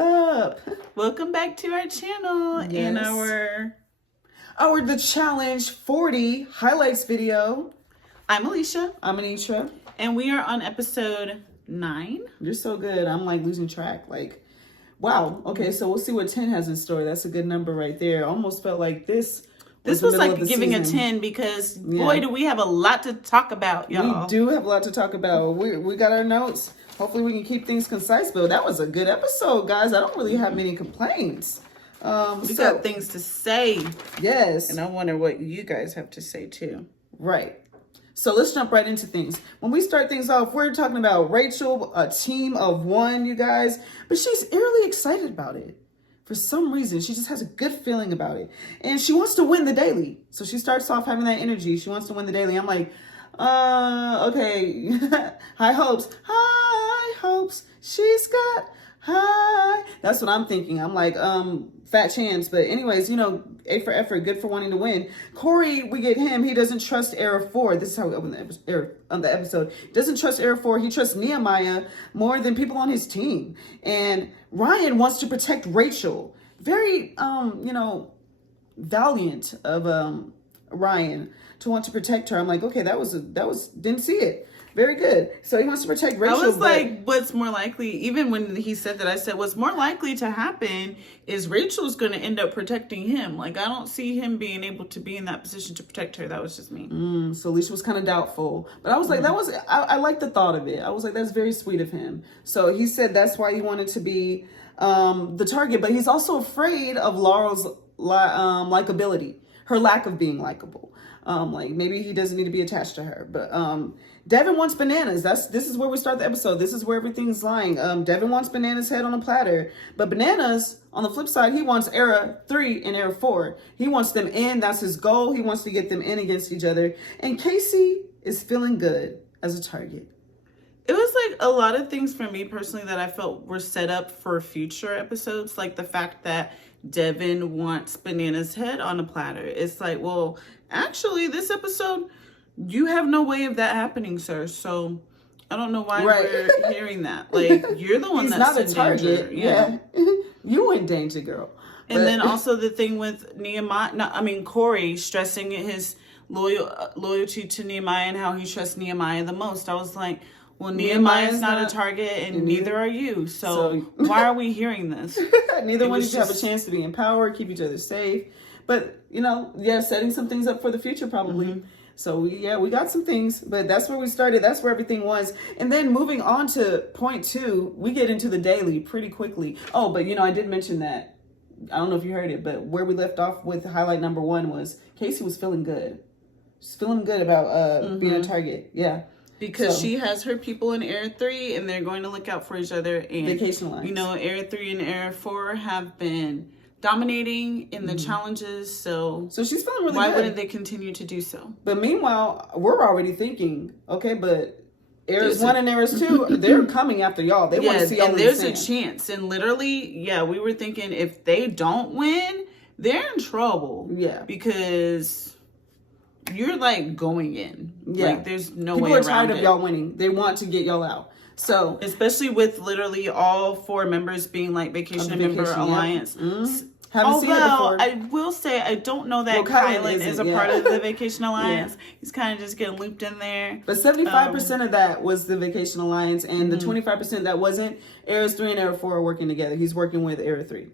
up? Welcome back to our channel and our The Challenge 40 highlights video. I'm Alicia. I'm Anitra. And we are on episode 9. You're so good. I'm like losing track. Like, wow. Okay, so we'll see what 10 has in store. That's a good number right there. Almost felt like this was like giving a 10 because boy, do we have a lot to talk about, y'all. We do have a lot to talk about. We got our notes. Hopefully we can keep things concise, but that was a good episode, guys. I don't really have many complaints. We got things to say. Yes. And I wonder what you guys have to say too. Right. So let's jump right into things. When we start things off, we're talking about Rachel, a team of one, you guys. But she's eerily excited about it. For some reason, she just has a good feeling about it. And she wants to win the daily. So she starts off having that energy. She wants to win the daily. I'm like, okay. High hopes. High hopes. She's got high. That's what I'm thinking. I'm like, fat chance. But anyways, A for effort, good for wanting to win. Corey, we get him. He doesn't trust Era 4. This is how we open the episode. Doesn't trust Era 4. He trusts Nehemiah more than people on his team. And Ryan wants to protect Rachel. Very, valiant of Ryan to want to protect her. I'm like, okay, that was didn't see it. Very good. So he wants to protect Rachel. I was like, what's more likely, even when he said that, I said, what's more likely to happen is Rachel's going to end up protecting him. Like, I don't see him being able to be in that position to protect her. That was just me. So Alicia was kind of doubtful. But I was like, I like the thought of it. I was like, that's very sweet of him. So he said that's why he wanted to be the target. But he's also afraid of Laurel's likability, her lack of being likable. Like maybe he doesn't need to be attached to her. But Devin wants bananas. This is where we start the episode. This is where everything's lying. Devin wants Bananas' head on a platter. But Bananas, on the flip side, he wants Era 3 and Era 4. He wants them in. That's his goal. He wants to get them in against each other. And Casey is feeling good as a target. It was like a lot of things for me personally that I felt were set up for future episodes. Like the fact that Devin wants Bananas' head on a platter. It's like, well, actually, this episode, you have no way of that happening, sir. So I don't know why we're hearing that. Like, you're the one that's in danger. Yeah. You in danger, girl. And then also the thing with Corey stressing his loyalty to Nehemiah and how he trusts Nehemiah the most. I was like, well, Nehemiah's not a target and neither are you. So why are we hearing this? Neither one of you have a chance to be in power, keep each other safe. But, setting some things up for the future probably. Mm-hmm. So, we got some things, but that's where we started. That's where everything was. And then moving on to point 2, we get into the daily pretty quickly. Oh, but, I did mention that. I don't know if you heard it, but where we left off with highlight number 1 was Casey was feeling good. She's feeling good about being a target. Yeah. Because she has her people in Era 3 and they're going to look out for each other. And, Vacation Alliance. Era 3 and Era 4 have been dominating in the challenges, so she's feeling really good. Why wouldn't they continue to do so? But meanwhile, we're already thinking, okay, but Eras 1 and Eras 2, they're coming after y'all. They want to see y'all. And there's a chance. And literally, we were thinking if they don't win, they're in trouble. Yeah. Because you're like going in. Yeah. Like there's no way around it. People are tired of y'all winning. They want to get y'all out. So especially with literally all 4 members being like Vacation Member Alliance. Haven't seen it before. I will say I don't know that Kylan is a part of the Vacation Alliance. He's kind of just getting looped in there. But 75% of that was the Vacation Alliance, and the 25% that wasn't, Eras 3 and Era 4 are working together. He's working with Era 3.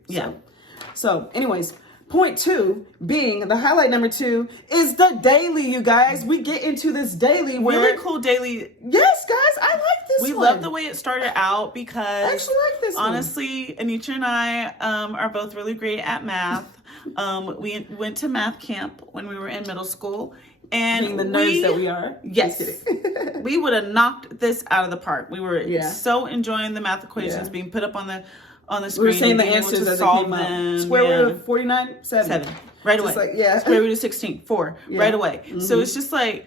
So anyways, point 2 being the highlight number 2 is the daily, you guys. We get into this daily really cool daily. Yes, guys, I like this We love the way it started out because I actually like this honestly, Anitra and I are both really great at math. We went to math camp when we were in middle school. And being the nerds that we are. Yes. We would have knocked this out of the park. We were so enjoying the math equations being put up on the screen. We were saying the answers as solve them. Square root of 49, 7. Right away. Square root of 16, 4. Right away. So it's just like,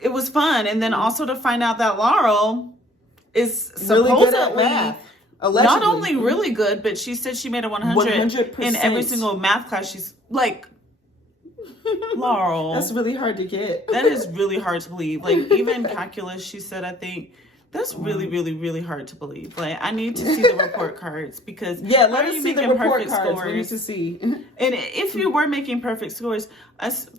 it was fun. And then also to find out that Laurel is really supposedly good at math. Not only really good, but she said she made a 100 in every single math class. She's like, Laurel. That's really hard to get. That is really hard to believe. Like even calculus, she said, I think That's really, really, really hard to believe. Like, I need to see the report cards because Yeah, how let are us you see the making report perfect cards. We need scores? to see. And if you were making perfect scores,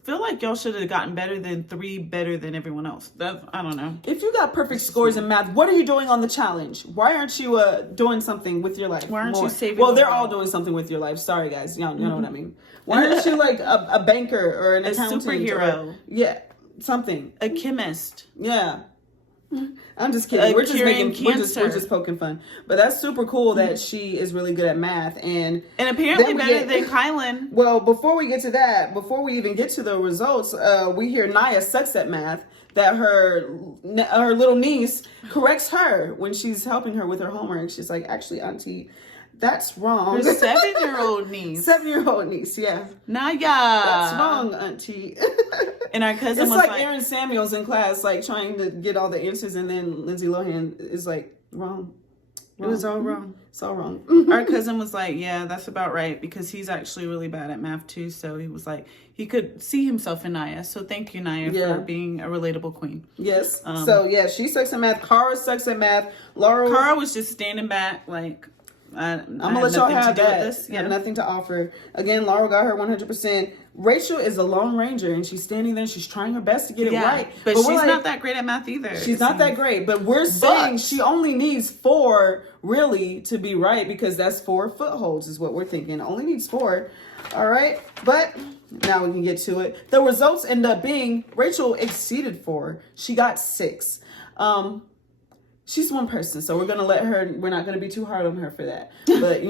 feel like y'all should have gotten better than 3 better than everyone else. I don't know. If you got perfect scores in math, what are you doing on the challenge? Why aren't you doing something with your life? Why aren't you saving Well, the they're all world? doing something with your life. Sorry, guys. You know what I mean. Why aren't you like a banker or an accountant? superhero. Yeah, something. A chemist. Yeah. I'm just kidding. We're just curing we're cancer. just poking fun. But that's super cool that she is really good at math and apparently then we better get- than Kylan. Well, before we get to that, before we even get to the results, we hear Naya sucks at math. That her little niece corrects her when she's helping her with her homework. She's like, actually, Auntie, that's wrong. Her 7-year-old niece. 7-year-old niece, yeah. Naya. That's wrong, Auntie. And our cousin It's was like like, Aaron Samuels in class, like trying to get all the answers, and then Lindsay Lohan is like, wrong. it was all wrong. It's all wrong. Our cousin was like, yeah, that's about right, because he's actually really bad at math too. So he was like, he could see himself in Naya. So thank you, Naya, Yeah. for being a relatable queen. Yes. So yeah, she sucks at math. Kara sucks at math. Laura. Cara was just standing back like, I'm gonna let y'all have that. Yeah. Have nothing to offer. Again, Laura got her 100%. Rachel is a Lone Ranger, and she's standing there. And she's trying her best to get it right, But we're she's like, not that great at math either. She's not that great, but we're saying she only needs 4 really to be right, because that's 4 footholds is what we're thinking. Only needs 4. All right, but now we can get to it. The results end up being Rachel exceeded 4. She got 6. She's one person, so we're not gonna be too hard on her for that. But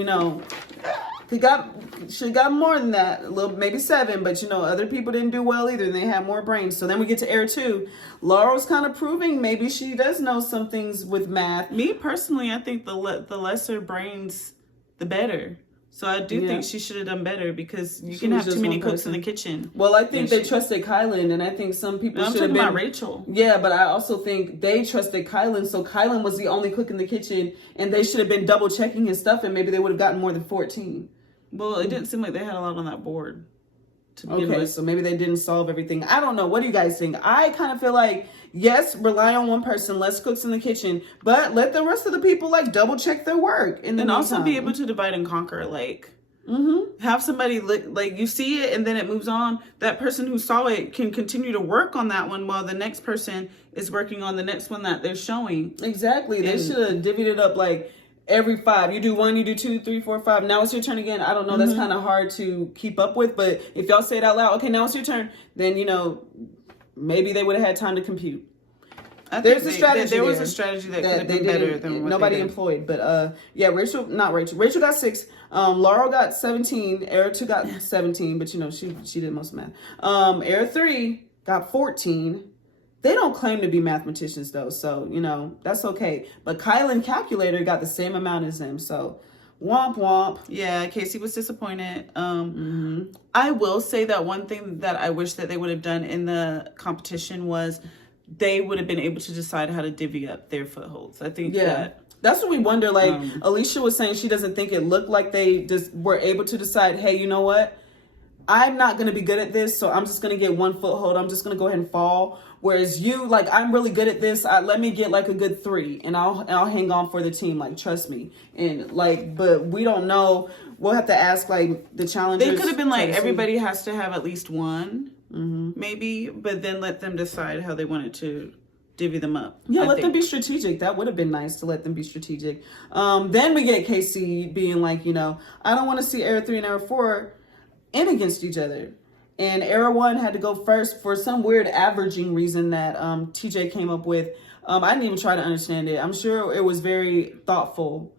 she got more than that, a little, maybe 7, but other people didn't do well either, and they had more brains. So then we get to Air 2. Laura's kind of proving maybe she does know some things with math. Me personally, I think the lesser brains, the better. So I do think she should have done better, because you can have too many cooks in the kitchen. Well, I think they trusted Kylan, and I think some people should have been. I'm talking about Rachel. Yeah, but I also think they trusted Kylan, so Kylan was the only cook in the kitchen, and they should have been double checking his stuff, and maybe they would have gotten more than 14. Well, it didn't seem like they had a lot on that board. Okay, so maybe they didn't solve everything. I don't know. What do you guys think? I kind of feel like, yes, rely on one person, less cooks in the kitchen, but let the rest of the people double check their work. And also be able to divide and conquer. Have somebody you see it and then it moves on. That person who saw it can continue to work on that one while the next person is working on the next one that they're showing. Exactly. They should have divvied it up every 5. You do 1, you do 2, 3, 4, 5. Now it's your turn again. I don't know. That's kind of hard to keep up with. But if y'all say it out loud, okay, now it's your turn, then, maybe they would have had time to compute. There's a strategy. There was a strategy that could have been better than what nobody they did. employed. But Rachel got 6. Laura got 17. Era 2 got 17, but she did most of math. Era 3 got 14. They don't claim to be mathematicians though, so that's okay. But Kylan Calculator got the same amount as them, so womp womp. Yeah, Casey was disappointed. I will say that one thing that I wish that they would have done in the competition was they would have been able to decide how to divvy up their footholds. I think that's what we wonder. Alicia was saying she doesn't think it looked like they just were able to decide, hey, you know what? I'm not going to be good at this, so I'm just going to get 1 foothold. I'm just going to go ahead and fall. Whereas you, I'm really good at this. Let me get a good 3, and I'll hang on for the team. Trust me. And but we don't know. We'll have to ask the challengers. They could have been everybody has to have at least 1, maybe, but then let them decide how they wanted to divvy them up. Yeah, let them be strategic. That would have been nice to let them be strategic. Then we get Casey being I don't want to see Era 3 and Era 4 in against each other. And Era 1 had to go first for some weird averaging reason that TJ came up with. I didn't even try to understand it. I'm sure it was very thoughtful,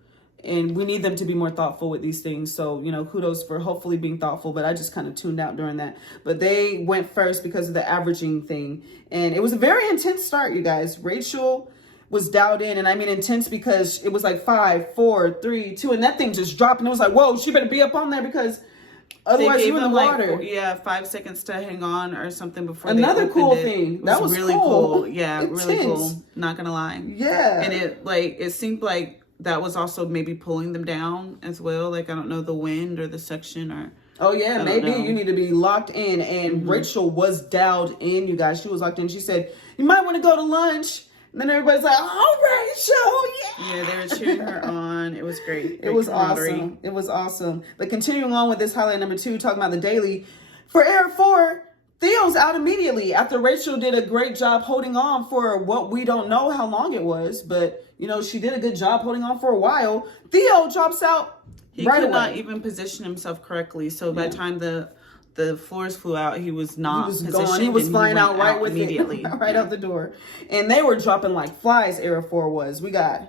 and we need them to be more thoughtful with these things. So, kudos for hopefully being thoughtful, but I just kind of tuned out during that. But they went first because of the averaging thing. And it was a very intense start, you guys. Rachel was dialed in, and I mean intense because it was 5, 4, 3, 2, and that thing just dropped, and it was whoa, she better be up on there because otherwise you're in the water. 5 seconds to hang on or something before another they cool opened it. thing. That was really cool. Yeah, intense. really cool. Not gonna lie. Yeah. And it seemed like that was also maybe pulling them down as well. I don't know, the wind or the suction or. Oh yeah, maybe you need to be locked in. And Rachel was dialed in, you guys. She was locked in. She said, "You might want to go to lunch." And then everybody's like, all right, show, yeah. Yeah, they were cheering her on. It was great. It was awesome. It was awesome. But continuing on with this highlight number 2, talking about the daily. For Era 4, Theo's out immediately after Rachel did a great job holding on for what we don't know how long it was. But, you know, she did a good job holding on for a while. Theo drops out He right could away. not even position himself correctly. So by the time the floors flew out, he was not He was positioned. gone. He was and flying out right out with immediately. it. Right out the door. And they were dropping like flies, Era 4 was. We got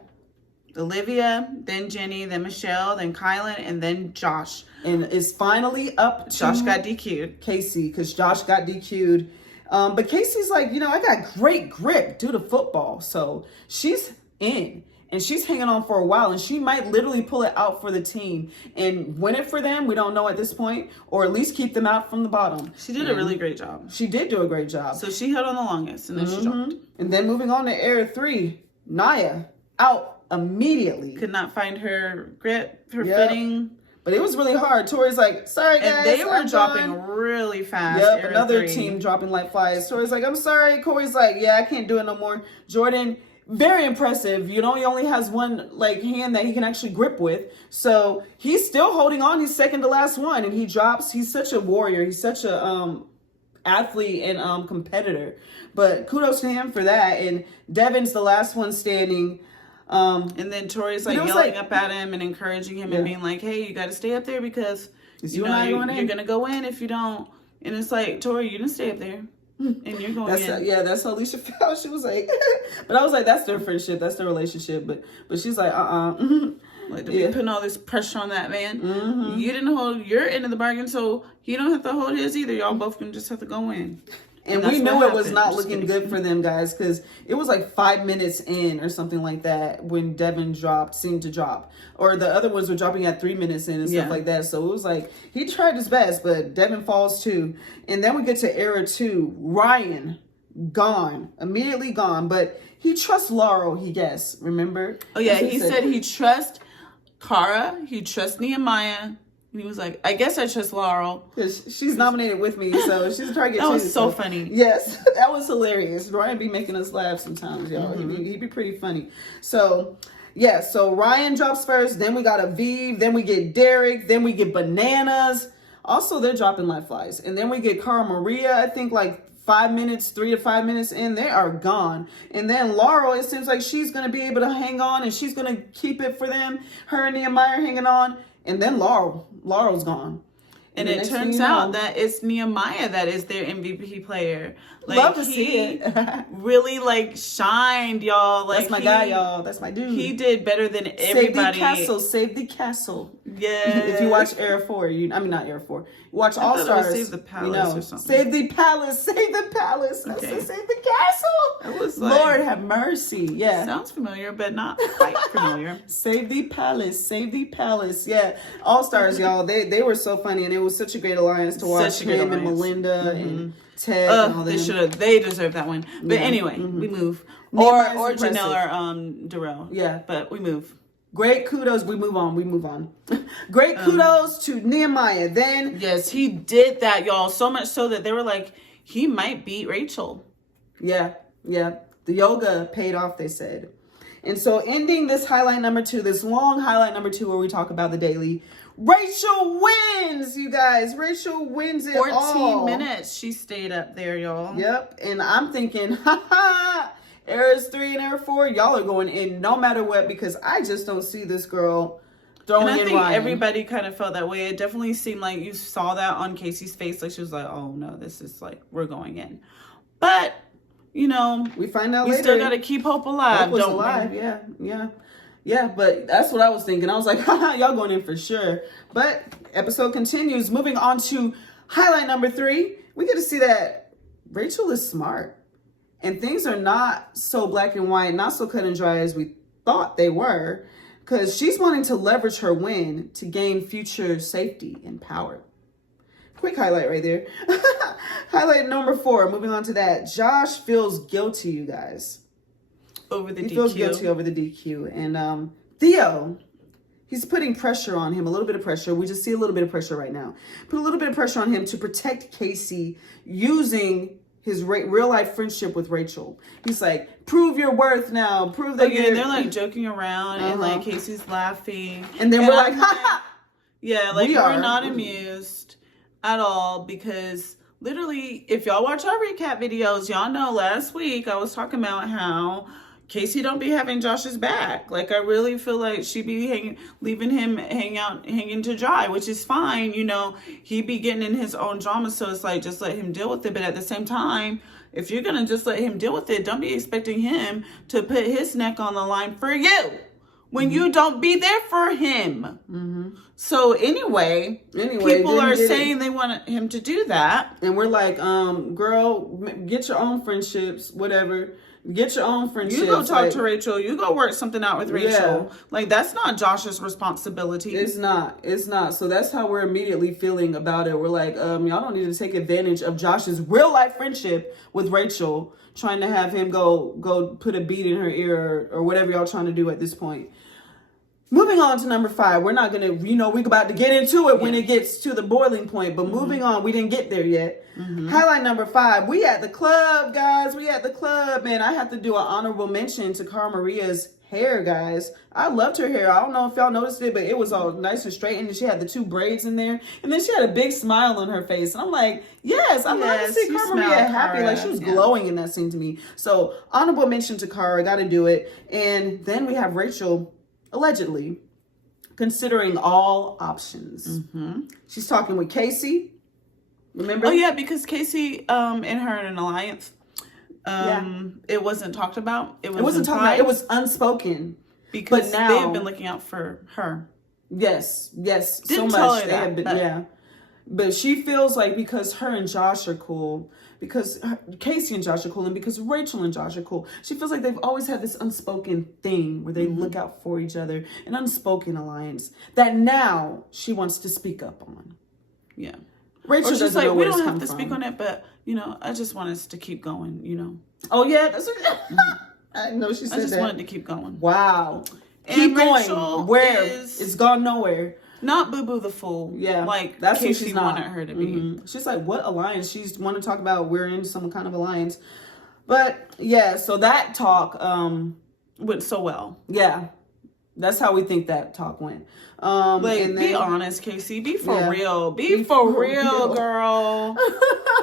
Olivia, then Jenny, then Michelle, then Kylan, and then Josh. And it's finally up to Josh got DQ'd. Casey, because Josh got DQ'd. But Casey's like, you know, I got great grip due to football. So she's in. And she's hanging on for a while. And she might literally pull it out for the team and win it for them. We don't know at this point. Or at least keep them out from the bottom. She did a really great job. She did do a great job. So she held on the longest, and then she dropped. And then moving on to Era 3, Naya out immediately. Could not find her grip, her Yep. fitting. But it was really hard. Tori's like, sorry guys. And they were I'm dropping gone. really fast. Yep, Era another 3. team dropping like flies. Tori's like, I'm sorry. Corey's like, yeah, I can't do it no more. Jordan, very impressive. You know, he only has one like hand that he can actually grip with. So he's still holding on. He's second to last one. And he drops. He's such a warrior. He's such a athlete and competitor. But kudos to him for that. And Devin's the last one standing. And then Tori's like was yelling like- up at him and encouraging him and being like, hey, you got to stay up there because you and I going in? you're going to go in if you don't. And it's like, Tori, you didn't stay up there. And you're going in. That's how Alicia felt. She was like, but I was like, that's their friendship. That's their relationship. But she's like, Like, to be putting all this pressure on that man. You didn't hold your end of the bargain, so he don't have to hold his either. Y'all both can just have to go in. And that's we knew what it was happened. not Just looking kidding. good for them, guys, because it was like 5 minutes in or something like that when Devin seemed to drop. Or the other ones were dropping at 3 minutes in and stuff Yeah. like that. So it was like, he tried his best, but Devin falls too. And then we get to Era 2. Ryan, gone. Immediately gone. But he trusts Laurel, he guessed. Remember? Oh, yeah. That's what He said he trusts Kara. He trusts Nehemiah. And he was like, I guess I trust Laurel. 'Cause she's nominated with me, so she's trying to get That was chosen. so funny. Yes, that was hilarious. Ryan be making us laugh sometimes, y'all. He'd be pretty funny. So, yeah, so Ryan drops first, then we got Aviv, then we get Derek, then we get Bananas. Also, they're dropping like flies. And then we get Cara Maria, I think like 3 to 5 minutes in, they are gone. And then Laurel, it seems like she's going to be able to hang on and she's going to keep it for them. Her and Nehemiah are hanging on. And then Laurel's gone. And the it next thing turns you out know- that it's Nehemiah that is their MVP player. Like, Love to see it. really like shined, y'all. Like That's my guy, y'all. That's my dude. He did better than everybody. Save the castle. Yeah. If you watch Era 4, not Era 4. Watch All thought it was Stars. Save the Palace or something. Save the palace. Save the palace. I Okay. said save the castle. It was like- Lord have mercy. Yeah. Sounds familiar, but not quite familiar. Save the palace. Save the palace. Yeah. All Stars, y'all. They were so funny, and it was such a great alliance to watch. Such a good him and alliance. Melinda and Ted and all them. They deserve that one. But Yeah. anyway, we move. Nehemiah's Or impressive. Janelle or Darrell. Yeah. But we move. Great kudos. We move on. Great kudos to Nehemiah. Then Yes, he did that, y'all. So much so that they were like, he might beat Rachel. Yeah. The yoga paid off, they said. And so ending this highlight number 2, this long highlight number 2 where we talk about the daily, Rachel wins, you guys. Rachel wins it 14 all. minutes she stayed up there, y'all. Yep. And I'm thinking, Era's 3 and Era 4, y'all are going in no matter what because I just don't see this girl throwing And I in think Ryan. everybody kind of felt that way. It definitely seemed like you saw that on Casey's face. Like she was like, oh no, this is like, we're going in. But, you know, We find out we later. still got to keep hope alive, Hope was don't alive. we? Yeah, but that's what I was thinking. I was like, haha, y'all going in for sure. But episode continues. Moving on to highlight number 3. We get to see that Rachel is smart. And things are not so black and white, not so cut and dry as we thought they were. Because she's wanting to leverage her win to gain future safety and power. Quick highlight right there. Highlight number 4. Moving on to that. Josh feels guilty, you guys. Over the He DQ. feels guilty over the DQ. And Theo, he's putting pressure on him, a little bit of pressure. We just see a little bit of pressure right now. Put a little bit of pressure on him to protect Casey using his real life friendship with Rachel. He's like, prove your worth now. Prove that you're... And they're like joking around and like Casey's laughing. And then we're like, ha ha. Yeah, like we're not amused at all because literally, if y'all watch our recap videos, y'all know last week I was talking about how Casey don't be having Josh's back. Like, I really feel like she be leaving him hanging to dry, which is fine. You know, he be getting in his own drama, so it's like, just let him deal with it. But at the same time, if you're going to just let him deal with it, don't be expecting him to put his neck on the line for you when you don't be there for him. So anyway, people are saying they want him to do that. And we're like, girl, get your own friendships, whatever. Get your own friendships. You go talk to Rachel. You go work something out with Rachel. Yeah. Like, that's not Josh's responsibility. It's not. So that's how we're immediately feeling about it. We're like, y'all don't need to take advantage of Josh's real life friendship with Rachel, trying to have him go put a beat in her ear or whatever y'all trying to do at this point. Moving on to number 5. We're not going to, we're about to get into it when it gets to the boiling point. But moving on, we didn't get there yet. Highlight number 5. We at the club, guys. We at the club. Man, I have to do an honorable mention to Cara Maria's hair, guys. I loved her hair. I don't know if y'all noticed it, but it was all nice and straight. And she had the 2 braids in there. And then she had a big smile on her face. And I'm like, yes, I love to see Cara Maria happy. Like, she was glowing in that scene to me. So, honorable mention to Cara. Got to do it. And then we have Rachel, allegedly, considering all options. She's talking with Casey. Remember? Oh yeah, because Casey and her in an alliance. It wasn't talked about. It wasn't talked about. It was unspoken. Because now, they have been looking out for her. Yes. Didn't so much. Tell her that, but she feels like because her and Josh are cool, because Casey and Josh are cool, and because Rachel and Josh are cool, she feels like they've always had this unspoken thing where they look out for each other, an unspoken alliance that now she wants to speak up on. Yeah. Rachel she's like, we don't have to speak on it, but, I just want us to keep going, Oh, yeah. That's what, I know she said that. I just wanted to keep going. Wow. And keep Rachel going. Where? It's gone nowhere. Not Boo Boo the Fool. Yeah. Like, that's Casey what she's not. wanted her to be. She's like, what alliance? She's want to talk about we're in some kind of alliance. But, yeah, so that talk went so well. Yeah. That's how we think that talk went. Be honest, Casey. Be for real. Be for real, girl.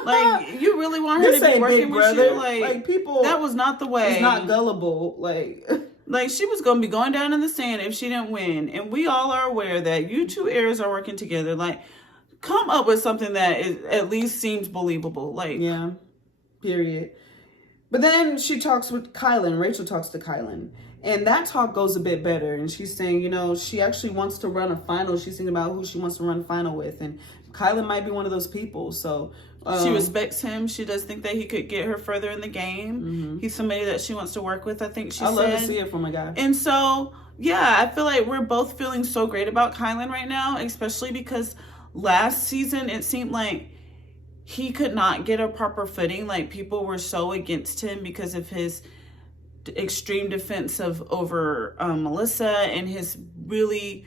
Like, you really want her to be working with you? Like, people... That was not the way. It's not gullible. Like, she was going to be going down in the sand if she didn't win. And we all are aware that you 2 heirs are working together. Like, come up with something that at least seems believable. Like, yeah. Period. But then she talks with Kylan. Rachel talks to Kylan. And that talk goes a bit better. And she's saying, she actually wants to run a final. She's thinking about who she wants to run a final with. And Kylan might be one of those people. So she respects him. She does think that he could get her further in the game. He's somebody that she wants to work with, I think she said. I love to see it from a guy. And so, yeah, I feel like we're both feeling so great about Kylan right now, especially because last season it seemed like he could not get a proper footing. Like, people were so against him because of his extreme defense over Melissa and his really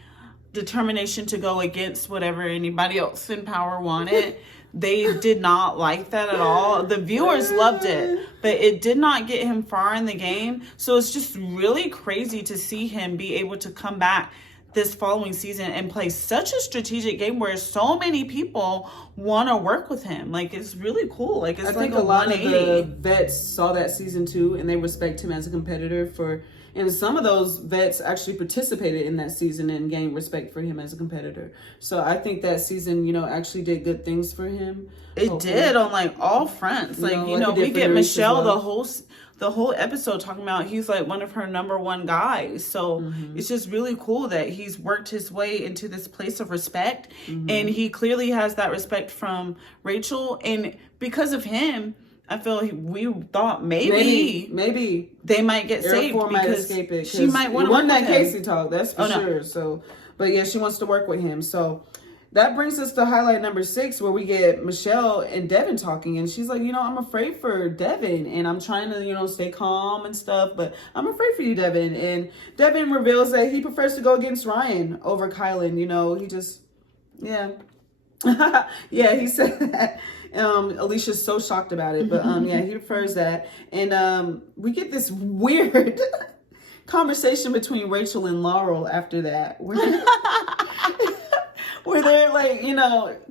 determination to go against whatever anybody else in power wanted. They did not like that at all. The viewers loved it, but it did not get him far in the game. So it's just really crazy to see him be able to come back this following season and play such a strategic game where so many people want to work with him. Like, it's really cool. Like, it's like a lot of the vets saw that season too, and they respect him as a competitor and some of those vets actually participated in that season and gained respect for him as a competitor. So I think that season, actually did good things for him. It did on like all fronts. Like, we get Michelle the whole episode talking about he's like one of her number 1 guys. So it's just really cool that he's worked his way into this place of respect. And he clearly has that respect from Rachel. And because of him, I feel we thought maybe they might get saved because escape it, she might want to work with him. Casey talk, that's for sure. So, but yeah, she wants to work with him. So that brings us to highlight number 6, where we get Michelle and Devin talking, and she's like, I'm afraid for Devin, and I'm trying to, stay calm and stuff, but I'm afraid for you, Devin. And Devin reveals that he prefers to go against Ryan over Kylan. He just, Yeah, he said that. Alicia's so shocked about it, but yeah, he prefers that. And we get this weird conversation between Rachel and Laurel after that, where they're like,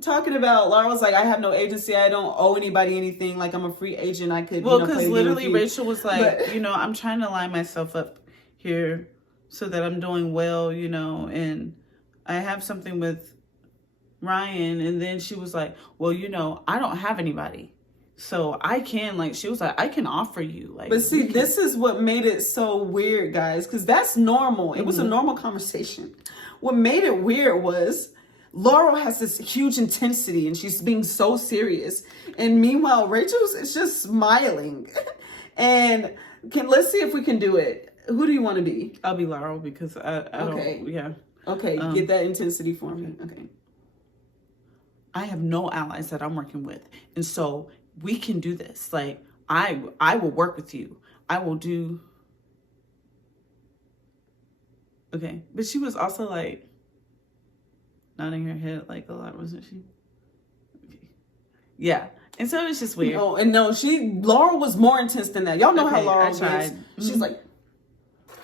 talking about, Laurel's like, I have no agency, I don't owe anybody anything, like I'm a free agent, I could, Well, play because the game literally with you. Rachel was like, I'm trying to line myself up here so that I'm doing well, and I have something with Ryan. And then she was like, well, I don't have anybody. So I can, she was like, I can offer you. But see, this is what made it so weird, guys, because that's normal. It was a normal conversation. What made it weird was Laurel has this huge intensity and she's being so serious. And meanwhile, Rachel's is just smiling. And let's see if we can do it. Who do you want to be? I'll be Laurel because I don't, yeah. Okay, get that intensity for me. Okay. I have no allies that I'm working with. And so we can do this. Like, I will work with you. I will do. Okay. But she was also like nodding her head like a lot, wasn't she? Okay. Yeah. And so it's just weird. Laurel was more intense than that. Y'all know how Laurel is. She's like,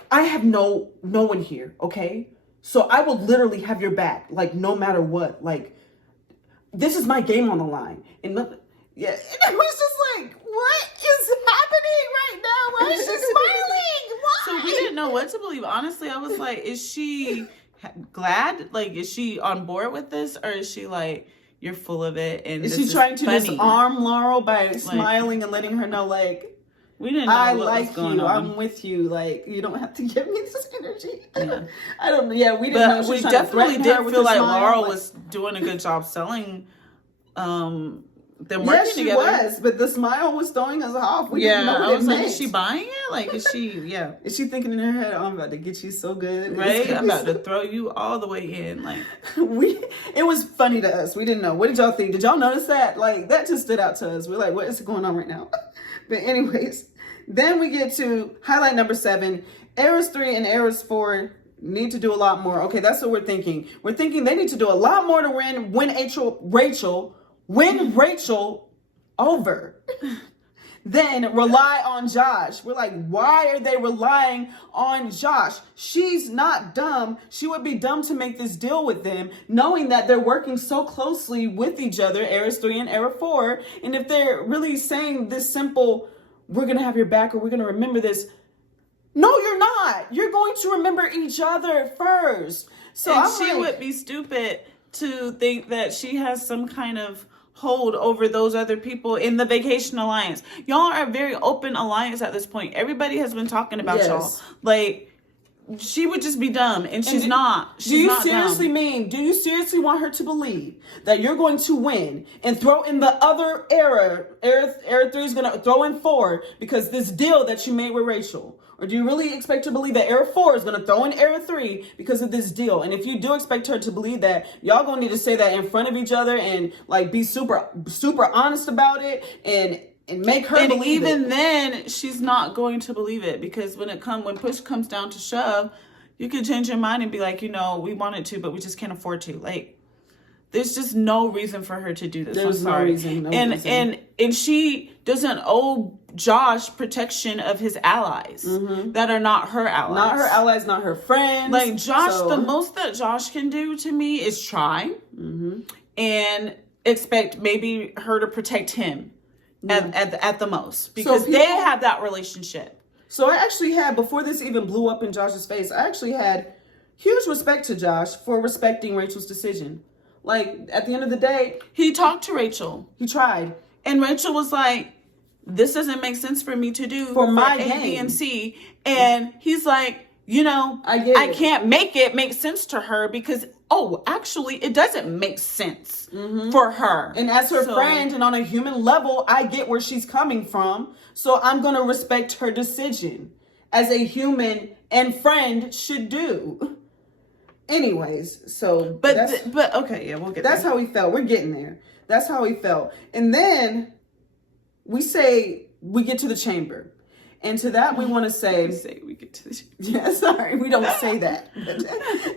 I have no one here, okay? So I will literally have your back, like, no matter what. Like, this is my game on the line. And yeah, and I was just like, what is happening right now? Why is she smiling? Why? So we didn't know what to believe. Honestly, I was like, is she glad? Like, is she on board with this? Or is she like, you're full of it? And is she trying to disarm Laurel by smiling and letting her know, like, we didn't know I what like was going you. on. I'm with you. Like, you don't have to give me this energy. Yeah. I don't. Yeah, we didn't know. But we definitely did feel like Laurel was doing a good job selling them working yes, she together. was, but the smile was throwing us off. We didn't know what I was it like, meant. is she buying it? Like, is she? Yeah. Is she thinking in her head, oh, I'm about to get you so good, right? I'm about to throw you all the way in. Like, it was funny to us. We didn't know. What did y'all think? Did y'all notice that? Like, that just stood out to us. We're like, what is going on right now? But anyways, then we get to highlight number 7. Eras 3 and Eras 4 need to do a lot more. Okay, that's what we're thinking. We're thinking they need to do a lot more to win Rachel over. Then rely on Josh. We're like, why are they relying on Josh? She's not dumb. She would be dumb to make this deal with them, knowing that they're working so closely with each other, Eras 3 and Era 4. And if they're really saying this simple, we're going to have your back or we're going to remember this. No, you're not. You're going to remember each other first. So she would be stupid to think that she has some kind of hold over those other people in the Vacation Alliance. Y'all are a very open alliance at this point. Everybody has been talking about y'all. Like, she would just be dumb, and she's not. She's do you not seriously dumb. Do you seriously want her to believe that you're going to win and throw in the other era 3 is going to throw in 4 because this deal that you made with Rachel? Or do you really expect her to believe that Era 4 is going to throw in Era 3 because of this deal? And if you do expect her to believe that, y'all going to need to say that in front of each other and like be super, super honest about it and make her believe it. And even then, she's not going to believe it because when push comes down to shove, you could change your mind and be like, we wanted to, but we just can't afford to. Like, there's just no reason for her to do this. There's I'm sorry. no reason. And she doesn't owe Josh protection of his allies that are not her allies. Not her allies, not her friends. Like, Josh, the most that Josh can do to me is try and expect maybe her to protect him at the most. Because they have that relationship. So I actually had, before this even blew up in Josh's face, I actually had huge respect to Josh for respecting Rachel's decision. Like, at the end of the day, he talked to Rachel. He tried. And Rachel was like, this doesn't make sense for me to do for my A, game. B, and C. And he's like, I can't make it make sense to her because, actually, it doesn't make sense for her. And as her friend and on a human level, I get where she's coming from. So I'm going to respect her decision as a human and friend should do. Anyways, so but okay, yeah, we'll get that's there. how we felt. We're getting there. That's how we felt. And then we get to the chamber. And to that, we want to say, we get to the chamber. yeah, sorry, we don't say that.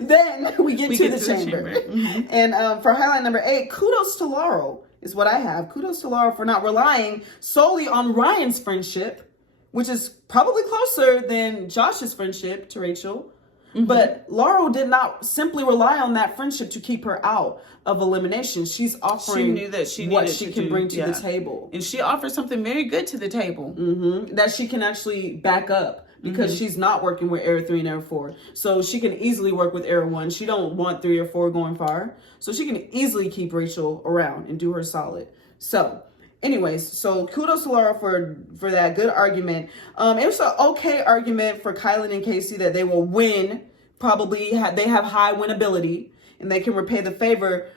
Then we get to the chamber. Mm-hmm. And for highlight number 8, kudos to Laurel is what I have. Kudos to Laurel for not relying solely on Ryan's friendship, which is probably closer than Josh's friendship to Rachel. Mm-hmm. But Laurel did not simply rely on that friendship to keep her out of elimination. She's offering she knew that she what needed she to can do, bring to the table. And she offered something very good to the table. Mm-hmm. That she can actually back up because she's not working with Era 3 and Era 4. So she can easily work with Era 1. She don't want 3 or 4 going far. So she can easily keep Rachel around and do her solid. So anyways, so kudos to Laura for that good argument. It was an okay argument for Kylan and Casey that they will win. Probably they have high winnability and they can repay the favor.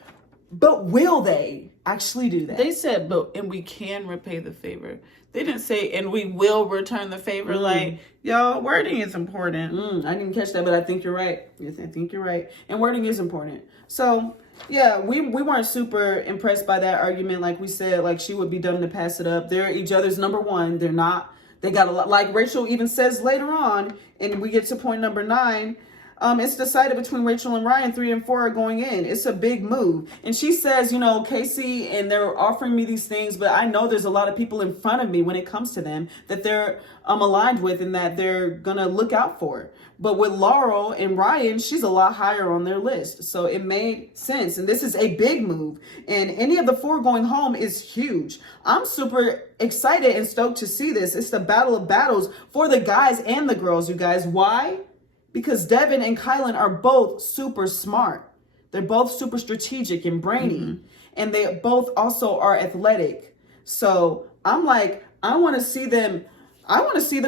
But will they actually do that? They said, and we can repay the favor. They didn't say, and we will return the favor. Like, y'all, wording is important. I didn't catch that, but I think you're right. I think you're right. And wording is important. So, yeah, we weren't super impressed by that argument. Like we said, like she would be dumb to pass it up. They're each other's number one. They're not. They got a lot. Like Rachel even says later on, and we get to point number 9. It's decided between Rachel and Ryan. 3 and 4 are going in. It's a big move. And she says, Casey, and they're offering me these things, but I know there's a lot of people in front of me when it comes to them that they're aligned with and that they're going to look out for. But with Laurel and Ryan, she's a lot higher on their list. So it made sense. And this is a big move. And any of the 4 going home is huge. I'm super excited and stoked to see this. It's the battle of battles for the guys and the girls, you guys. Why? Because Devin and Kylan are both super smart. They're both super strategic and brainy. And they both also are athletic. So I'm like, I want to see them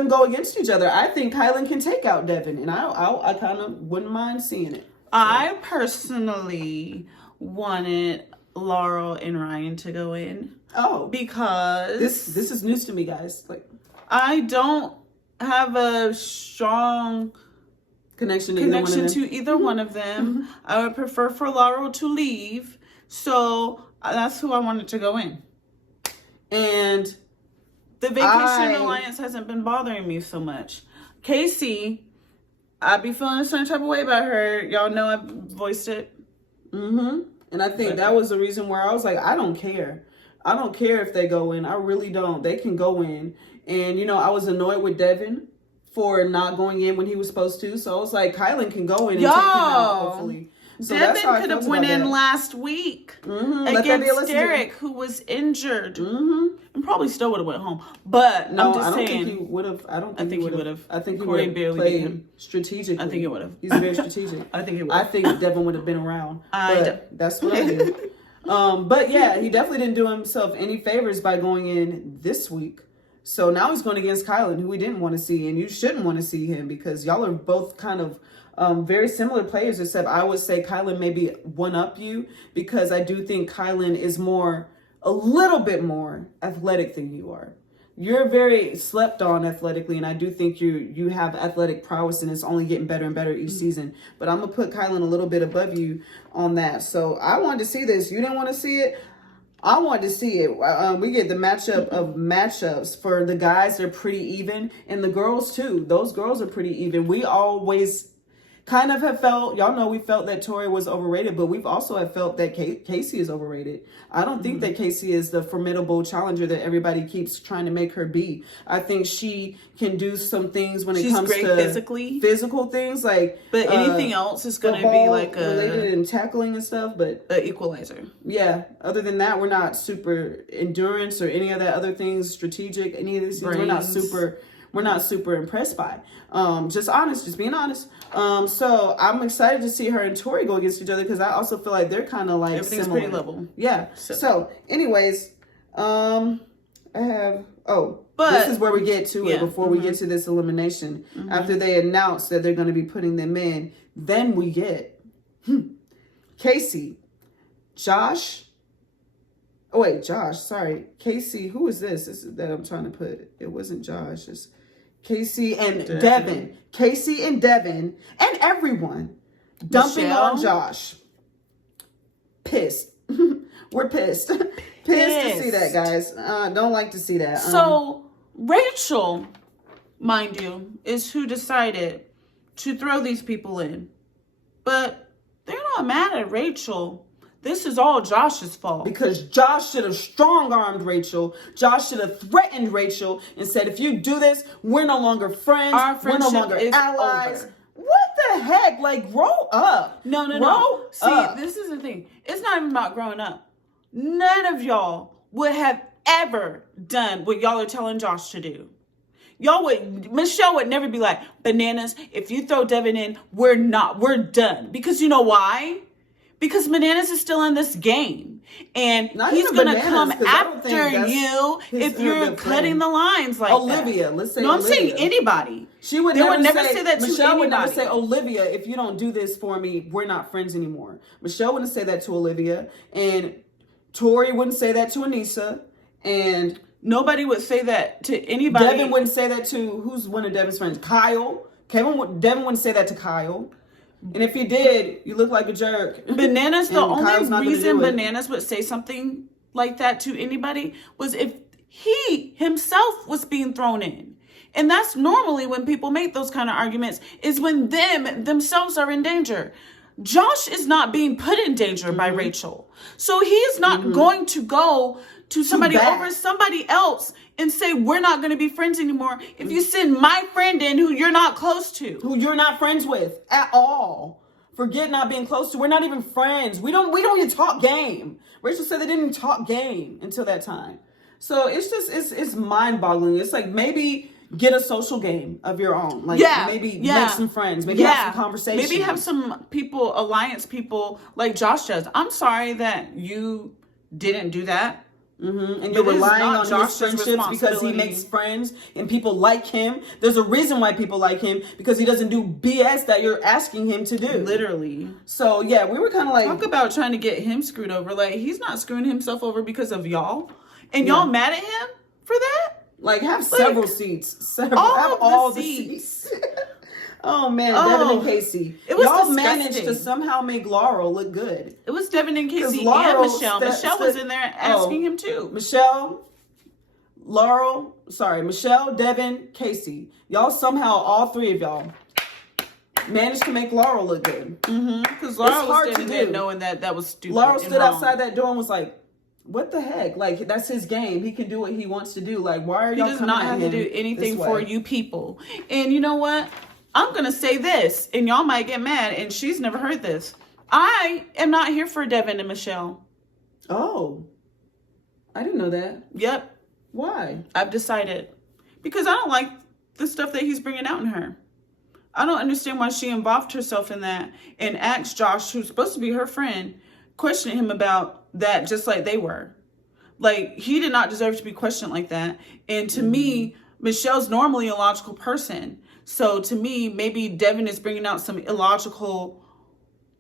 go against each other. I think Kylan can take out Devin. And I kind of wouldn't mind seeing it. So. I personally wanted Laurel and Ryan to go in. Oh. Because this is news to me, guys. Like, I don't have a strong connection to either one of them. I would prefer for Laurel to leave. So that's who I wanted to go in. And the Vacation Alliance hasn't been bothering me so much. Casey, I be feeling a certain type of way about her. Y'all know I've voiced it. And I think that was the reason where I was like, I don't care. I don't care if they go in. I really don't. They can go in. And, I was annoyed with Devin for not going in when he was supposed to. So I was like, Kylan can go in and take him out, hopefully. So Devin could have went in last week against Derek, who was injured. And probably still would have went home. But no, I'm just saying. Think he would have. I think he would have. I think he Corey would barely have beat him. Strategically. I think he would have. He's very strategic. I think he would. I think Devin would have been around. That's what I do. But yeah, he definitely didn't do himself any favors by going in this week. So now he's going against Kylan, who we didn't want to see, and you shouldn't want to see him because y'all are both kind of very similar players, except I would say Kylan maybe one up you because I do think Kylan is a little bit more athletic than you are. You're very slept on athletically, and I do think you have athletic prowess, and it's only getting better and better each season. But I'm going to put Kylan a little bit above you on that. So I wanted to see this. You didn't want to see it? I wanted to see it. We get the matchup of matchups. For the guys, they're pretty even. And the girls, too. Those girls are pretty even. We always kind of have felt, y'all know we felt that Tori was overrated, but we've also have felt that Casey is overrated. I don't think that Casey is the formidable challenger that everybody keeps trying to make her be. I think she can do some things when it comes to physical things, like but anything else is going to be like related in tackling and stuff, but an equalizer. Yeah. Other than that, we're not super endurance or any of that other things, strategic, any of these things. We're not super impressed by. Just being honest. So I'm excited to see her and Tori go against each other because I also feel like they're kind of like everything's similar. pretty level. Yeah. So anyways, I have this is where we get to it before we get to this elimination. After they announce that they're going to be putting them in, then we get Casey, Josh. Oh wait, Josh. Sorry, Casey. Who is this? This is that I'm trying to put. It wasn't Josh. It's Casey and Devin. Casey and Devin and everyone dumping on Josh. Pissed. We're pissed. Pissed to see that, guys. Don't like to see that. So Rachel mind you, is who decided to throw these people in. But they're not mad at Rachel. This is all Josh's fault. Because Josh should have strong-armed Rachel. Josh should have threatened Rachel and said, if you do this, we're no longer friends. Our we're no friendship longer is allies. over. What the heck? Like, grow up. No. Grow See, up. this is the thing. It's not even about growing up. None of y'all would have ever done what y'all are telling Josh to do. Michelle would never be like, Bananas, if you throw Devin in, we're done. Because you know why? Because Bananas is still in this game. And Not he's even going to Bananas, come 'cause I don't after think that's you if her you're good cutting friend. the lines like Olivia, that. let's say No, I'm Olivia. saying anybody. She would They never, would never say that to Michelle would never anybody. say, Olivia, if you don't do this for me, we're not friends anymore. Michelle wouldn't say that to Olivia. And Tori wouldn't say that to Anissa. And Nobody would say that to anybody. Devin wouldn't say that to, who's one of Devin's friends? Kyle. Devin wouldn't say that to Kyle. And if he did, you look like a jerk. Bananas, the And Kyle's not only gonna reason do it. Bananas would say something like that to anybody was if he himself was being thrown in. And that's normally when people make those kind of arguments, is when themselves are in danger. Josh is not being put in danger by Rachel. So he is not going to go to somebody bad. over somebody else and say, we're not going to be friends anymore. If you send my friend in who you're not close to. Who you're not friends with at all. Forget not being close to. We're not even friends. We don't even talk game. Rachel said they didn't even talk game until that time. So it's just, it's mind-boggling. It's like, maybe get a social game of your own. Like, maybe make some friends. Maybe have some conversations. Maybe have some people, alliance people like Josh does. I'm sorry that you didn't do that. And you're relying on his friendships because he makes friends and people like him. There's a reason why people like him, because he doesn't do BS that you're asking him to do. Literally. So yeah, we were kind of like, talk about trying to get him screwed over. Like, he's not screwing himself over because of y'all. And y'all mad at him for that? Like, have several seats. Have all the seats. Oh man, Devin and Casey. It was y'all disgusting. managed to somehow make Laurel look good. It was Devin and Casey Laurel and Michelle. Michelle was in there asking him too. Michelle, Devin, Casey. Y'all somehow, all three of y'all, managed to make Laurel look good. Because Laurel was standing there knowing that was stupid. Laurel stood outside that door and was like, what the heck? Like, that's his game. He can do what he wants to do. Like, why are y'all coming at him? He does not have to do anything for you people. And you know what? I'm going to say this, and y'all might get mad, and she's never heard this. I am not here for Devin and Michelle. Oh. I didn't know that. Yep. Why? I've decided. Because I don't like the stuff that he's bringing out in her. I don't understand why she involved herself in that and asked Josh, who's supposed to be her friend, questioning him about that just like they were. Like, he did not deserve to be questioned like that. And to me, Michelle's normally a logical person. So to me, maybe Devin is bringing out some illogical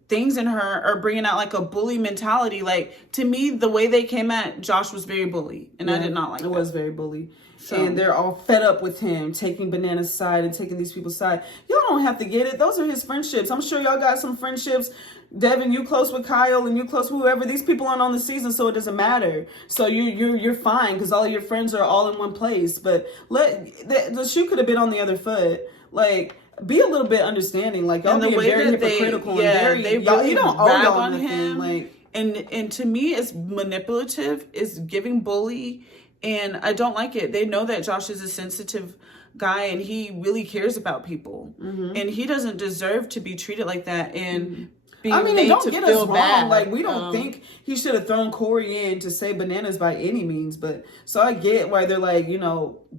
things in her, or bringing out like a bully mentality. Like, to me, the way they came at Josh was very bully. And I did not like it. It was very bully. So. And they're all fed up with him taking Banana's side and taking these people's side. Y'all don't have to get it. Those are his friendships. I'm sure y'all got some friendships. Devin, you close with Kyle, and you close with whoever. These people aren't on the season, so it doesn't matter. So you're fine because all of your friends are all in one place. But the shoe could have been on the other foot. Like, be a little bit understanding. Like, y'all being very hypocritical and they really you don't owe rag y'all on nothing. him. Like, and to me, it's manipulative. It's giving bully. And I don't like it. They know that Josh is a sensitive guy and he really cares about people. And he doesn't deserve to be treated like that and being made don't to get feel us wrong. bad. Like, we don't think he should have thrown Corey in to say Bananas by any means. But so I get why they're like,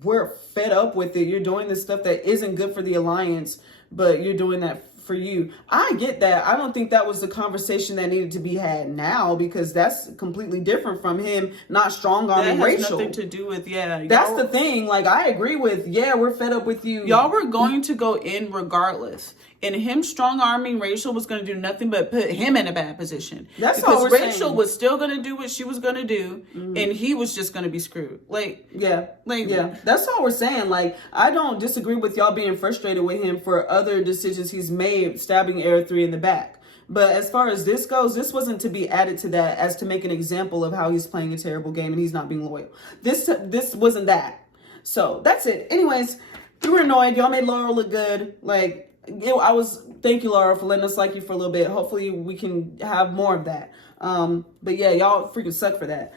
we're fed up with it. You're doing this stuff that isn't good for the alliance, but you're doing that for you. I get that. I don't think that was the conversation that needed to be had now, because that's completely different from him not strong-arming Rachel. That has nothing to do with, That's the thing. Like, I agree with, we're fed up with you. Y'all were going to go in regardless. And him strong-arming Rachel was going to do nothing but put him in a bad position. That's because all we're Rachel saying. was still going to do what she was going to do, and he was just going to be screwed. That's all we're saying. Like, I don't disagree with y'all being frustrated with him for other decisions he's made, stabbing Air 3 in the back. But as far as this goes, this wasn't to be added to that as to make an example of how he's playing a terrible game and he's not being loyal. This wasn't that. So that's it. Anyways, we were annoyed. Y'all made Laura look good. Like, thank you, Laura, for letting us like you for a little bit. Hopefully we can have more of that. But yeah, y'all freaking suck for that.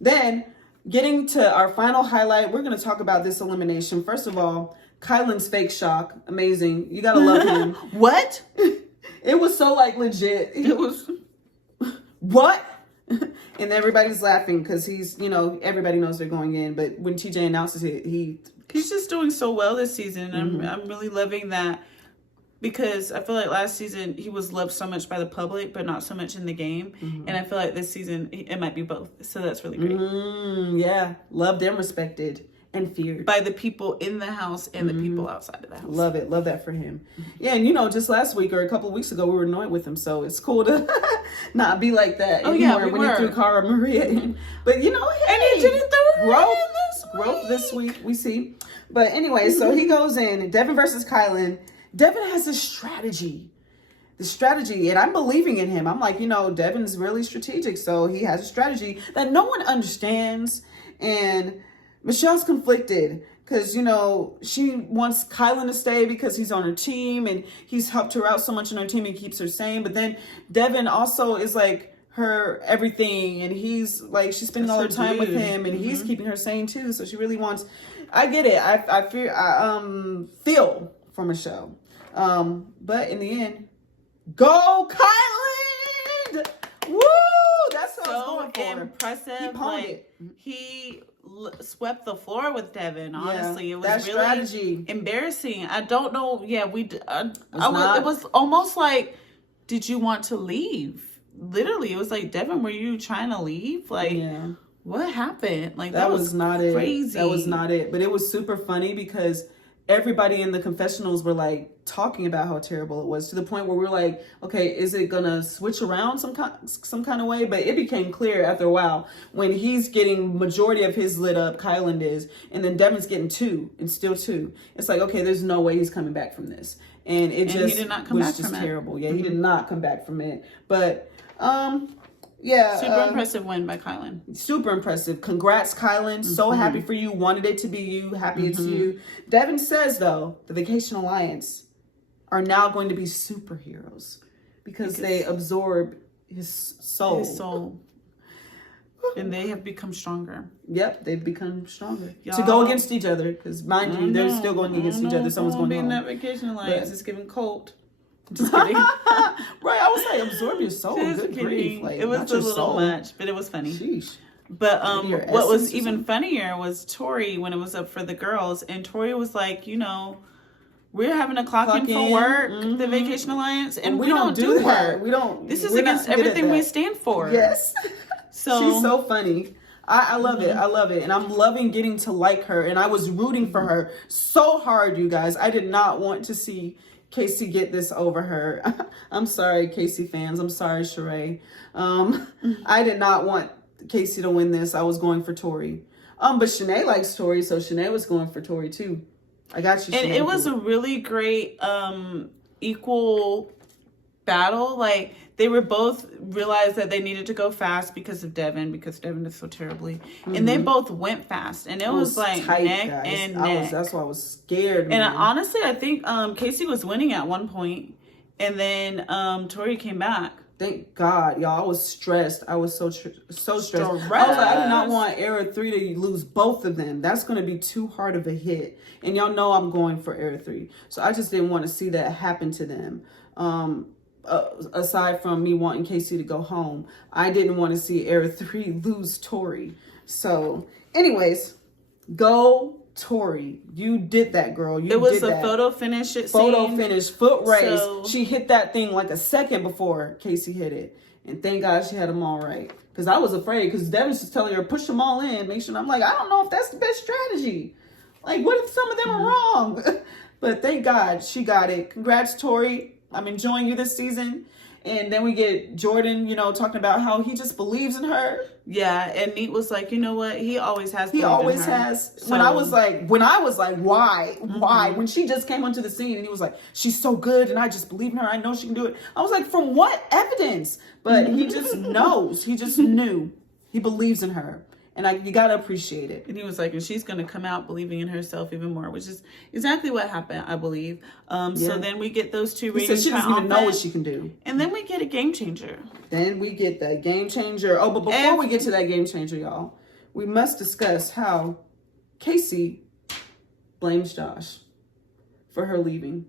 Then getting to our final highlight, we're going to talk about this elimination. First of all, Kylan's fake shock. Amazing. You got to love him. What? It was so like legit. It was, what? And everybody's laughing because he's, everybody knows they're going in. But when TJ announces it, he's just doing so well this season. I'm really loving that, because I feel like last season he was loved so much by the public, but not so much in the game. And I feel like this season it might be both. So that's really great. Yeah, loved and respected and feared by the people in the house and the people outside of the house. Love it. Love that for him. Yeah, and just last week or a couple of weeks ago, we were annoyed with him. So it's cool to not be like that anymore when he threw Cara Maria in. But hey, and he didn't throw her growth this week, we see. But anyway, so he goes in, Devin versus Kylan. Devin has this strategy. And I'm believing in him. I'm like, Devin's really strategic. So he has a strategy that no one understands. And Michelle's conflicted because, she wants Kylan to stay because he's on her team and he's helped her out so much on her team and keeps her sane. But then Devin also is like her everything, and he's like, she's spending all her time with him, and he's keeping her sane too. So she really wants, I get it. I feel for Michelle. But in the end, go Kylan! Woo! That's what I was going for. Impressive. He pawned it. He swept the floor with Devin. Honestly, it was that really strategy. Embarrassing. I don't know. Yeah, it was almost like, did you want to leave? Literally, it was like, Devin, were you trying to leave? Like, what happened? Like, that was not crazy. That was not it. But it was super funny because everybody in the confessionals were like talking about how terrible it was, to the point where we were like, okay, is it gonna switch around some kind of way? But it became clear after a while when he's getting majority of his lit up, Kylan is, and then Devin's getting 2 and still 2. It's like, okay, there's no way he's coming back from this, and he did not come back from terrible. It. Yeah, he did not come back from it. But super impressive win by Kylan. Super impressive. Congrats, Kylan. So happy for you. Wanted it to be you. Happy it's you. Devin says, though, the Vacation Alliance are now going to be superheroes because they absorb his soul. And they have become stronger. Yep, they've become stronger. To go against each other. Because, mind you, they're still going against each other. Someone's going to be in that Vacation Alliance. It's giving Colt. Just kidding. Right, I was like, absorb your soul. Just good kidding. Grief. Like, it was a little soul. much, but it was funny. Sheesh. But what was even funnier was Tori when it was up for the girls, and Tori was like, we're having to clock in for work, the Vacation Alliance, and we don't do that. We don't. This is against everything we stand for. Yes. So she's so funny. I love it. I love it. And I'm loving getting to like her. And I was rooting for her so hard, you guys. I did not want to see Casey get this over her. I'm sorry, Casey fans. I'm sorry, Sheree. I did not want Casey to win this. I was going for Tori. But Shanae likes Tori, so Shanae was going for Tori too. I got you, Shanae. And it was a really great equal battle. Like, they were both realized that they needed to go fast because Devin is so terribly. And they both went fast. And it was like tight, neck guys. And neck. That's why I was scared. And honestly, I think Casey was winning at one point. And then Tori came back. Thank God, y'all. I was stressed. I was so stressed. I was like, I did not want Era 3 to lose both of them. That's going to be too hard of a hit. And y'all know I'm going for Era 3. So I just didn't want to see that happen to them. Aside from me wanting Casey to go home, I didn't want to see Era 3 lose Tori. So, anyways, go Tori. You did that, girl. It was a photo finish. Photo finish, foot race. So, she hit that thing like a second before Casey hit it. And thank God she had them all right. Because I was afraid, because Devin was just telling her, push them all in. Make sure. I'm like, I don't know if that's the best strategy. Like, what if some of them are wrong? But thank God she got it. Congrats, Tori. I'm enjoying you this season. And then we get Jordan, talking about how he just believes in her. Yeah, and Neat was like, you know what? He always has. He always has. So, when I was like, why? Why? When she just came onto the scene and he was like, she's so good and I just believe in her. I know she can do it. I was like, from what evidence? But he just knows. He just knew. He believes in her. And you got to appreciate it. And he was like, and she's going to come out believing in herself even more, which is exactly what happened, I believe. So then we get those two He said she doesn't even know what she can do. And then we get a game changer. Then we get the game changer. Oh, but before we get to that game changer, y'all, we must discuss how Casey blames Josh for her leaving.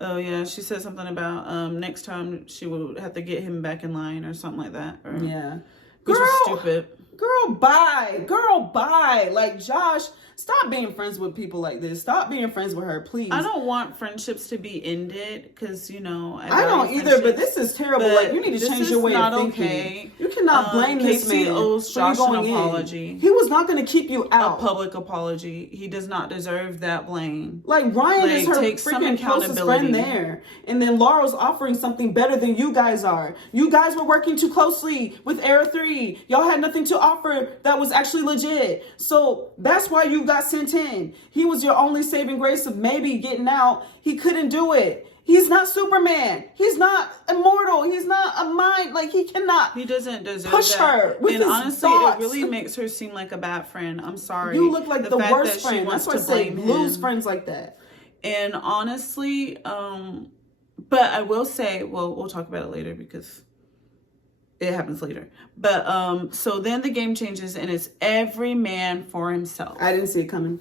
Oh, yeah. She said something about next time she would have to get him back in line or something like that. Yeah. Which was stupid. Girl, bye. Girl, bye. Like, Josh, stop being friends with people like this. Stop being friends with her, please. I don't want friendships to be ended because, I don't either, but this is terrible. Like, you need to change your way of thinking. Okay. You cannot blame this man. Casey owes Josh an apology. He was not going to keep you out. A public apology. He does not deserve that blame. Like, Ryan is her freaking closest friend there. And then Laurel's offering something better than you guys are. You guys were working too closely with Era 3. Y'all had nothing to offer that was actually legit. So that's why you got sent in. He was your only saving grace of maybe getting out. He couldn't do it. He's not Superman. He's not immortal. He's not a mind. Like, he cannot. He doesn't deserve push that. her with and his honestly, thoughts. It really makes her seem like a bad friend. I'm sorry. You look like the worst friend. That's why I say lose friends like that. And honestly, but I will say, well, we'll talk about it later because it happens later. But so then the game changes and it's every man for himself. I didn't see it coming.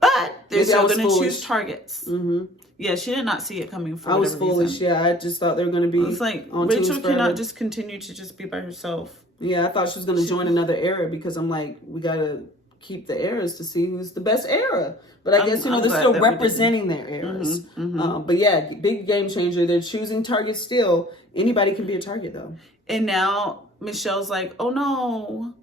But they're still going to choose targets. Mm-hmm. Yeah, she did not see it coming for I was foolish. reason. Yeah, I just thought they were going to be. It's like on Rachel cannot just continue to just be by herself. Yeah, I thought she was going to join another era because I'm like, we got to keep the eras to see who's the best era. But I guess, they're still representing their eras. Mm-hmm, mm-hmm. But yeah, big game changer. They're choosing targets still. Anybody can be a target though. And now Michelle's like, oh no,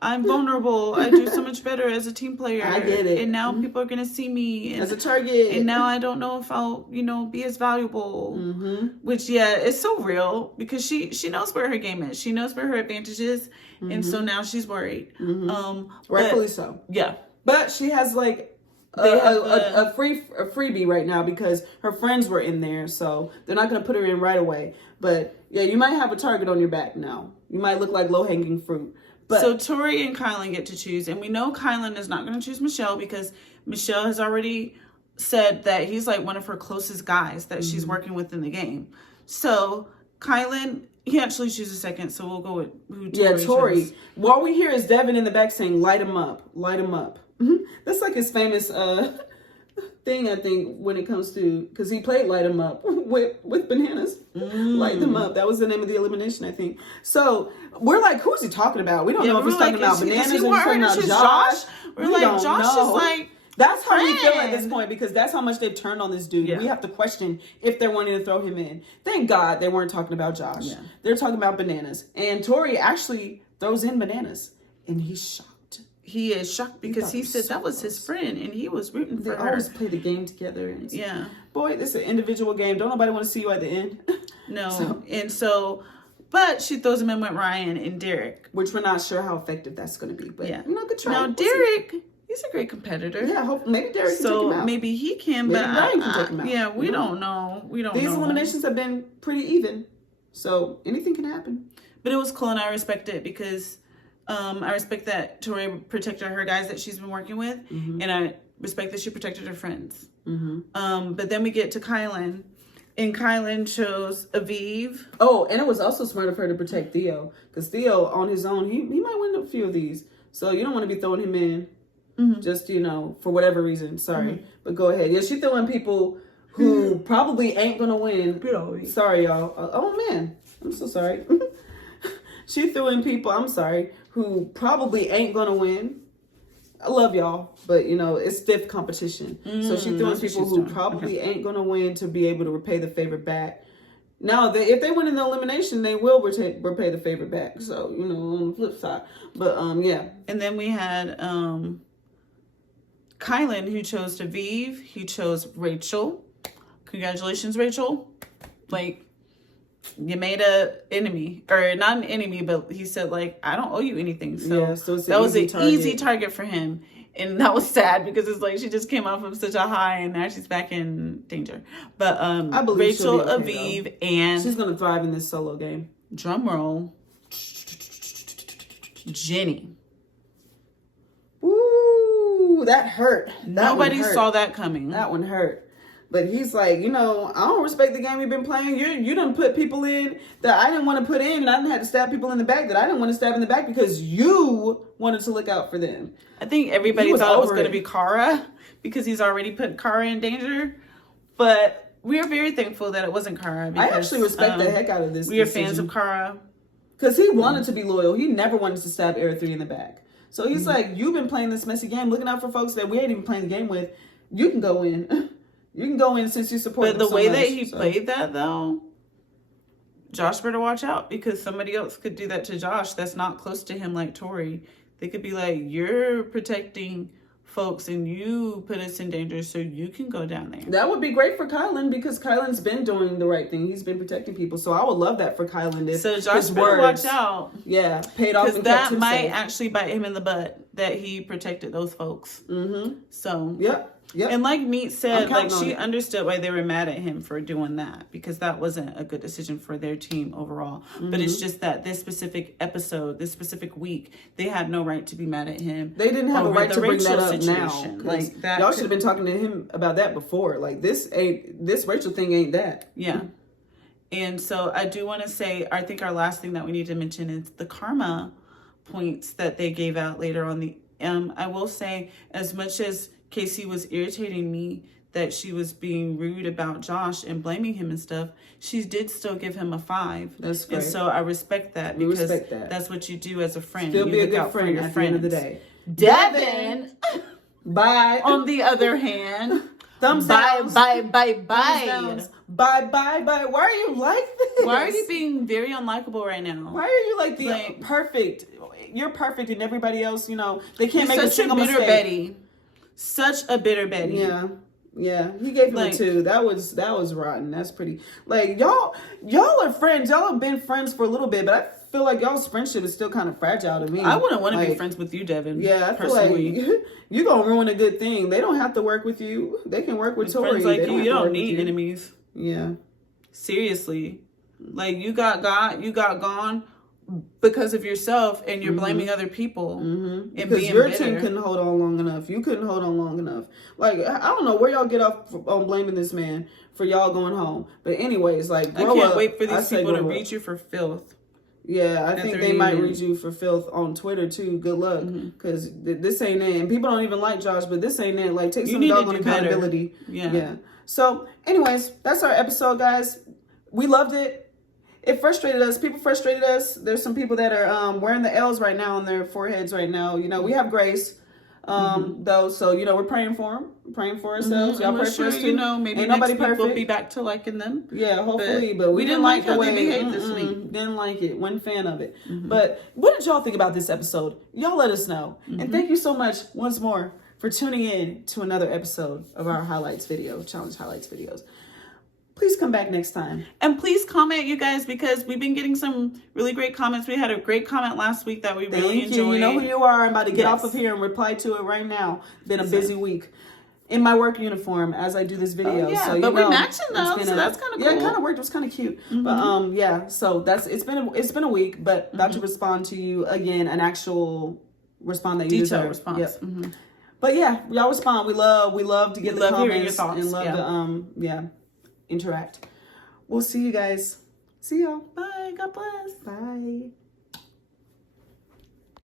I'm vulnerable. I do so much better as a team player. I get it. And now people are going to see me as a target. And now I don't know if I'll, be as valuable. Mm-hmm. Which, yeah, it's so real because she knows where her game is. She knows where her advantage is. Mm-hmm. And so now she's worried. Mm-hmm. Rightfully so. Yeah. But she has like a freebie right now because her friends were in there. So they're not going to put her in right away. But yeah, you might have a target on your back now. You might look like low-hanging fruit. But so Tori and Kylan get to choose. And we know Kylan is not going to choose Michelle because Michelle has already said that he's like one of her closest guys that she's working with in the game. So Kylan, he actually chooses second. So we'll go with who Tori chose. What we hear is Devin in the back saying, light him up, light him up. That's like his famous thing, I think, when it comes to, because he played Light 'em Up with Bananas. Light them up. That was the name of the elimination, I think. So we're like, who's he talking about? We don't know if he's talking about Bananas or he's talking about Josh. We're like, Josh is like, that's how we feel at this point because that's how much they've turned on this dude. Yeah. We have to question if they're wanting to throw him in. Thank God they weren't talking about Josh. Yeah. They're talking about Bananas. And Tori actually throws in Bananas. And he's shocked. He is shocked because he said that was his friend and he was rooting for her. They always play the game together. And yeah. Boy, this is an individual game. Don't nobody want to see you at the end. No. But she throws him in with Ryan and Derek. Which we're not sure how effective that's going to be. But, good try. Now, Derek, he's a great competitor. Yeah, maybe Derek can take him out. Maybe he can, maybe but Ryan can take him out. Yeah, we don't know. These eliminations have been pretty even. So anything can happen. But it was cool and I respect it because I respect that Tori protected her guys that she's been working with. And I respect that she protected her friends. But then we get to Kylan. And Kylan chose Aviv. Oh, and it was also smart of her to protect Theo. Because Theo, on his own, he might win a few of these. So you don't want to be throwing him in just, for whatever reason. Sorry. But go ahead. Yeah, she throwing people who probably ain't going to win. Sorry, y'all. Oh, man. I'm so sorry. She threw in people, I'm sorry, who probably ain't going to win. I love y'all, but it's stiff competition. So she threw in people who probably ain't going to win to be able to repay the favor back. Now, if they win in the elimination, they will repay the favor back. So, on the flip side. But, yeah. And then we had Kylan, who chose Aviv. He chose Rachel. Congratulations, Rachel. Like, you made a enemy, or not an enemy, but he said I don't owe you anything. So, that was an easy target for him, and that was sad because it's she just came out from such a high, and now she's back in danger. But I believe Rachel, Aviv, and she's gonna thrive in this solo game. Drum roll. Jenny. Ooh, that hurt. Nobody saw that coming. That one hurt. But he's like, you know, I don't respect the game you've been playing. You done put people in that I didn't want to put in, and I didn't have to stab people in the back that I didn't want to stab in the back because you wanted to look out for them. I think everybody thought it was going to be Kara because he's already put Kara in danger. But we are very thankful that it wasn't Kara. Because, I actually respect the heck out of this. We are fans of Kara. Because he wanted to be loyal. He never wanted to stab Air 3 in the back. So he's like, you've been playing this messy game, looking out for folks that we ain't even playing the game with. You can go in. You can go in since you support them. But the way so much, that he played that, though, Josh better watch out because somebody else could do that to Josh that's not close to him like Tori. They could be like, you're protecting folks and you put us in danger so you can go down there. That would be great for Kylan because Kylan's been doing the right thing. He's been protecting people. So I would love that for Kylan. So Josh better watch out. Yeah, paid off. Because that might actually bite him in the butt that he protected those folks. Mm-hmm. So. Yep. Yep. And like Meat said, like she understood why they were mad at him for doing that because that wasn't a good decision for their team overall. Mm-hmm. But it's just that this specific episode, this specific week, they had no right to be mad at him. They didn't have a right to bring that up now. Like that, y'all should have been talking to him about that before. Like this Rachel thing ain't that. Yeah. And so I do want to say, I think our last thing that we need to mention is the karma points that they gave out later on the. I will say, as much as Casey was irritating me that she was being rude about Josh and blaming him and stuff, she did still give him a 5. That's great. And so I respect that we because respect that. That's what you do as a friend. Still you be a look good out friend for your at friends. the end of the day. Devin, bye. on the other hand, thumbs downs. Bye. Bye. Why are you like this? Why are you being very unlikable right now? Why are you like perfect? You're perfect, and everybody else, you know, they can't make a single mistake. Betty. Such a bitter Betty. Yeah. He gave him a 2. That was rotten. That's pretty. Like y'all are friends. Y'all have been friends for a little bit, but I feel like y'all's friendship is still kind of fragile to me. I wouldn't want to be friends with you, Devin. Yeah, I feel like you're gonna ruin a good thing. They don't have to work with you. They can work with Tori. Friends like you don't need enemies. Yeah. Seriously. Like you got gone because of yourself and you're blaming other people and because being your bitter. team couldn't hold on long enough. You couldn't hold on long enough. Like I don't know where y'all get off on blaming this man for y'all going home. But anyways, like I can't wait for these people to read you for filth. Yeah, I think they might read you for filth on Twitter too. Good luck, because this ain't it. And people don't even like Josh, but this ain't it. Like take some doggone accountability. Yeah. So, anyways, that's our episode, guys. We loved it. It frustrated us. People frustrated us. There's some people that are wearing the L's right now on their foreheads right now. You know, we have grace, though. So, you know, we're praying for them, praying for ourselves. Y'all pray for us too. You know, maybe ain't next nobody week perfect. We'll be back to liking them. Yeah, hopefully. But we didn't like the how way they behaved this week. Didn't like it. Wasn't a fan of it. But what did y'all think about this episode? Y'all let us know. And thank you so much once more for tuning in to another episode of our Challenge Highlights videos. Please come back next time. And please comment, you guys, because we've been getting some really great comments. We had a great comment last week that we really enjoyed. You know who you are. I'm about to get off of here and reply to it right now. Been a busy week. In my work uniform as I do this video. Oh, yeah. So, but we're matching though, so that's kind of cool. Yeah, it kind of worked. It was kind of cute. But yeah, so it's been a week, but about to respond to you again, an actual respond that you detailed deserve. response. Yep. But yeah, y'all respond. We love to get the comments hearing your thoughts. and love to interact. We'll see you guys. See y'all. Bye. God bless. Bye.